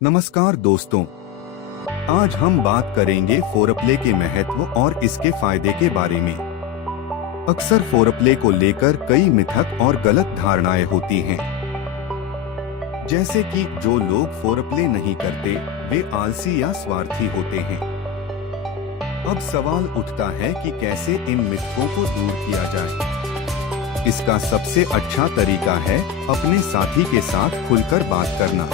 नमस्कार दोस्तों, आज हम बात करेंगे फोरप्ले के महत्व और इसके फायदे के बारे में। अक्सर फोरप्ले को लेकर कई मिथक और गलत धारणाएं होती हैं, जैसे कि जो लोग फोरप्ले नहीं करते वे आलसी या स्वार्थी होते हैं। अब सवाल उठता है कि कैसे इन मिथकों को दूर किया जाए। इसका सबसे अच्छा तरीका है अपने साथी के साथ खुलकर बात करना।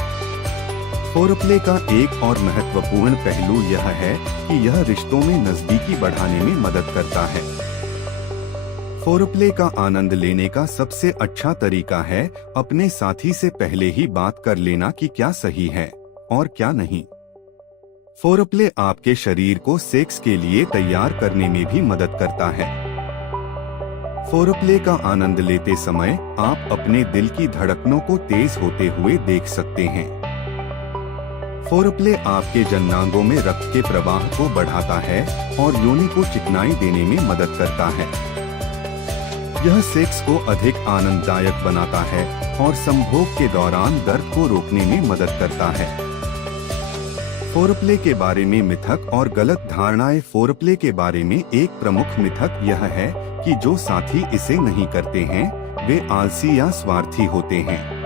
फोरप्ले का एक और महत्वपूर्ण पहलू यह है कि यह रिश्तों में नजदीकी बढ़ाने में मदद करता है। फोरप्ले का आनंद लेने का सबसे अच्छा तरीका है अपने साथी से पहले ही बात कर लेना कि क्या सही है और क्या नहीं। फोरप्ले आपके शरीर को सेक्स के लिए तैयार करने में भी मदद करता है। फोरप्ले का आनंद लेते समय आप अपने दिल की धड़कनों को तेज होते हुए देख सकते हैं। फोरप्ले आपके जननांगों में रक्त के प्रवाह को बढ़ाता है और योनि को चिकनाई देने में मदद करता है। यह सेक्स को अधिक आनंददायक बनाता है और संभोग के दौरान दर्द को रोकने में मदद करता है। फोरप्ले के बारे में मिथक और गलत धारणाएं। फोरप्ले के बारे में एक प्रमुख मिथक यह है कि जो साथी इसे नहीं करते हैं वे आलसी या स्वार्थी होते हैं।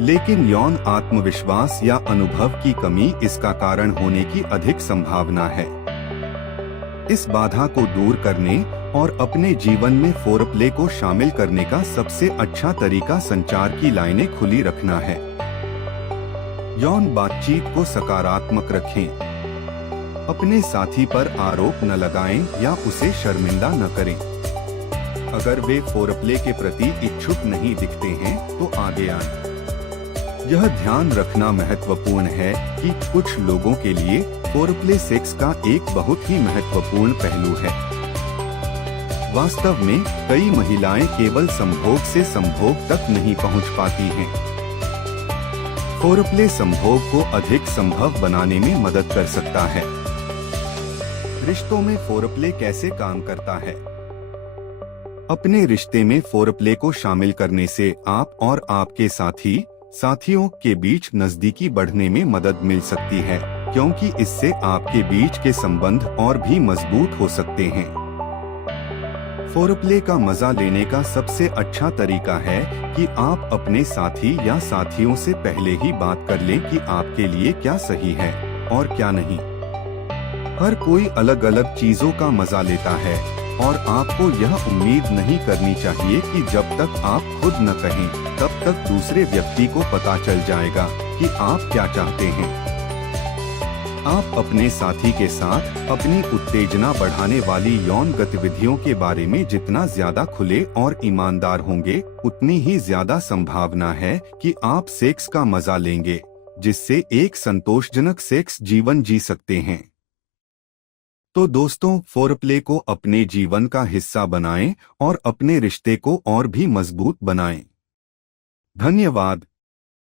लेकिन यौन आत्मविश्वास या अनुभव की कमी इसका कारण होने की अधिक संभावना है। इस बाधा को दूर करने और अपने जीवन में फोरप्ले को शामिल करने का सबसे अच्छा तरीका संचार की लाइनें खुली रखना है। यौन बातचीत को सकारात्मक रखें। अपने साथी पर आरोप न लगाएं या उसे शर्मिंदा न करें। अगर वे फोरप्ले के प्रति इच्छुक नहीं दिखते हैं तो आगे आएं। यह ध्यान रखना महत्वपूर्ण है कि कुछ लोगों के लिए फोरप्ले सेक्स का एक बहुत ही महत्वपूर्ण पहलू है। वास्तव में कई महिलाएं केवल संभोग से संभोग तक नहीं पहुंच पाती हैं। फोरप्ले संभोग को अधिक संभव बनाने में मदद कर सकता है। रिश्तों में फोरप्ले कैसे काम करता है? अपने रिश्ते में फोरप्ले को शामिल करने से आप और आपके साथियों के बीच नजदीकी बढ़ने में मदद मिल सकती है, क्योंकि इससे आपके बीच के संबंध और भी मजबूत हो सकते हैं। फोरप्ले का मजा लेने का सबसे अच्छा तरीका है कि आप अपने साथी या साथियों से पहले ही बात कर लें कि आपके लिए क्या सही है और क्या नहीं। हर कोई अलग अलग चीजों का मजा लेता है और आपको यह उम्मीद नहीं करनी चाहिए कि जब तक आप खुद न कहें तब तक दूसरे व्यक्ति को पता चल जाएगा कि आप क्या चाहते हैं। आप अपने साथी के साथ अपनी उत्तेजना बढ़ाने वाली यौन गतिविधियों के बारे में जितना ज्यादा खुले और ईमानदार होंगे उतनी ही ज्यादा संभावना है कि आप सेक्स का मजा लेंगे, जिससे एक संतोषजनक सेक्स जीवन जी सकते हैं। तो दोस्तों, फोरप्ले को अपने जीवन का हिस्सा बनाएं और अपने रिश्ते को और भी मजबूत बनाएं। धन्यवाद।